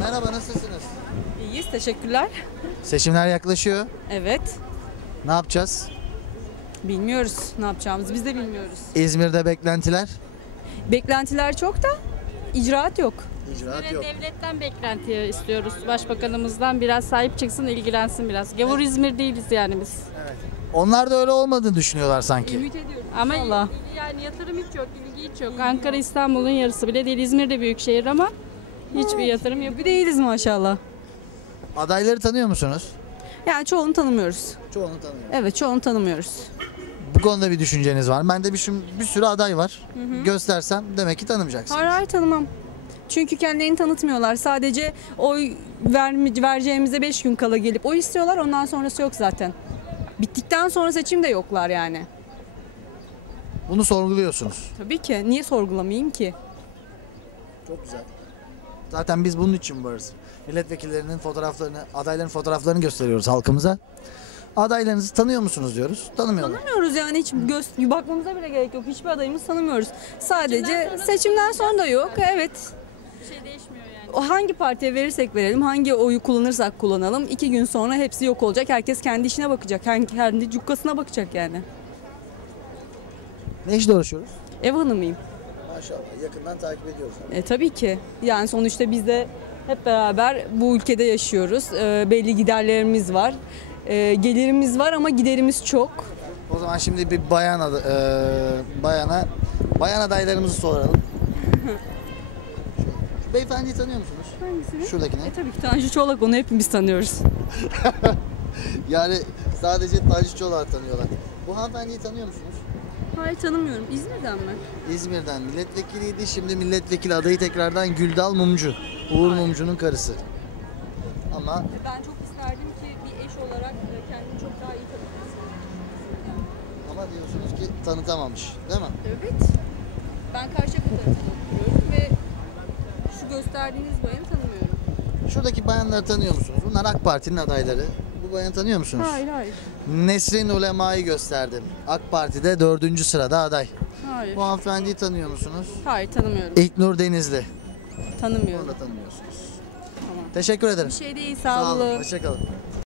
Merhaba nasılsınız? İyiyiz, teşekkürler. Seçimler yaklaşıyor. Evet, Ne yapacağız? bilmiyoruz ne yapacağımızı. Biz de bilmiyoruz. İzmir'de beklentiler? Beklentiler çok da icraat yok. İcraat Ve devletten beklenti istiyoruz. Başbakanımızdan biraz sahip çıksın, ilgilensin biraz. Gavur İzmir değiliz yani biz. Onlar da öyle olmadığını düşünüyorlar sanki. Ümit ediyorum. Ama Allah. yani yatırım hiç yok, ilgi hiç yok. Ankara İstanbul'un yarısı bile değil. İzmir de büyük şehir ama hiçbir yatırım yok. Bir değiliz maşallah. Adayları tanıyor musunuz? Yani çoğunu tanımıyoruz. Çoğunu tanıyorum. Evet, çoğunu tanımıyoruz. Bu konuda bir düşünceniz var. Bende bir, şun- bir sürü aday var. Göstersem demek ki tanımayacaksınız. Hayır hayır tanımam. Çünkü kendilerini tanıtmıyorlar. Sadece oy verme, vereceğimize 5 gün kala gelip oy istiyorlar. Ondan sonrası yok zaten. Bittikten sonra seçim de yoklar yani. Bunu sorguluyorsunuz. Tabii ki. Niye sorgulamayayım ki? Çok güzel. Zaten biz bunun için varız. Milletvekillerinin fotoğraflarını, adayların fotoğraflarını gösteriyoruz halkımıza. Adaylarınızı tanıyor musunuz diyoruz. Tanımıyorlar. Tanımıyoruz yani hiç göz bakmamıza bile gerek yok. Hiçbir adayımız tanımıyoruz. Sadece seçimden sonra da yok. Evet. Bir şey değişmiyor yani. O hangi partiye verirsek verelim, hangi oyu kullanırsak kullanalım. iki gün sonra hepsi yok olacak. Herkes kendi işine bakacak. Kendi, kendi cukkasına bakacak yani. Ne işle uğraşıyoruz? Ev hanımıyım. Maşallah yakından takip ediyoruz. E, tabii ki. Yani sonuçta biz de hep beraber bu ülkede yaşıyoruz. E, belli giderlerimiz var. E, gelirimiz var ama giderimiz çok. O zaman şimdi bir bayan adı, eee, bayana bayan adaylarımızı soralım. Şu beyefendiyi tanıyor musunuz? Hangisini? Şuradakini. E tabii ki Tanju Çolak onu hepimiz tanıyoruz. Yani sadece Tanju Çolak'ı tanıyorlar. Bu hanımefendiyi tanıyor musunuz? Hayır tanımıyorum. İzmir'den mi? İzmir'den milletvekiliydi. Şimdi milletvekili adayı tekrardan Güldal Mumcu. Uğur Mumcu'nun karısı. Ama Ben çok isterdim ki bir eş olarak e, kendimi çok daha iyi tanıtmasın. ama diyorsunuz ki tanıtamamış. Değil mi? Evet. Ben Karşıyaka tarafında oturuyorum ve şu gösterdiğiniz bayanı tanımıyorum. Şuradaki bayanları tanıyor musunuz? Bunlar AK Parti'nin adayları. Bu bayanı tanıyor musunuz? Hayır hayır. Nesrin Ulema'yı gösterdim. AK Parti'de dördüncü sırada aday. Hayır. Bu hanımefendiyi tanıyor musunuz? Hayır tanımıyorum. İlknur Denizli. Tanımıyorum. Onu da tanımıyorsunuz. Tamam. Teşekkür ederim. Bir şey değil Sağ sağ olun. Hoşçakalın.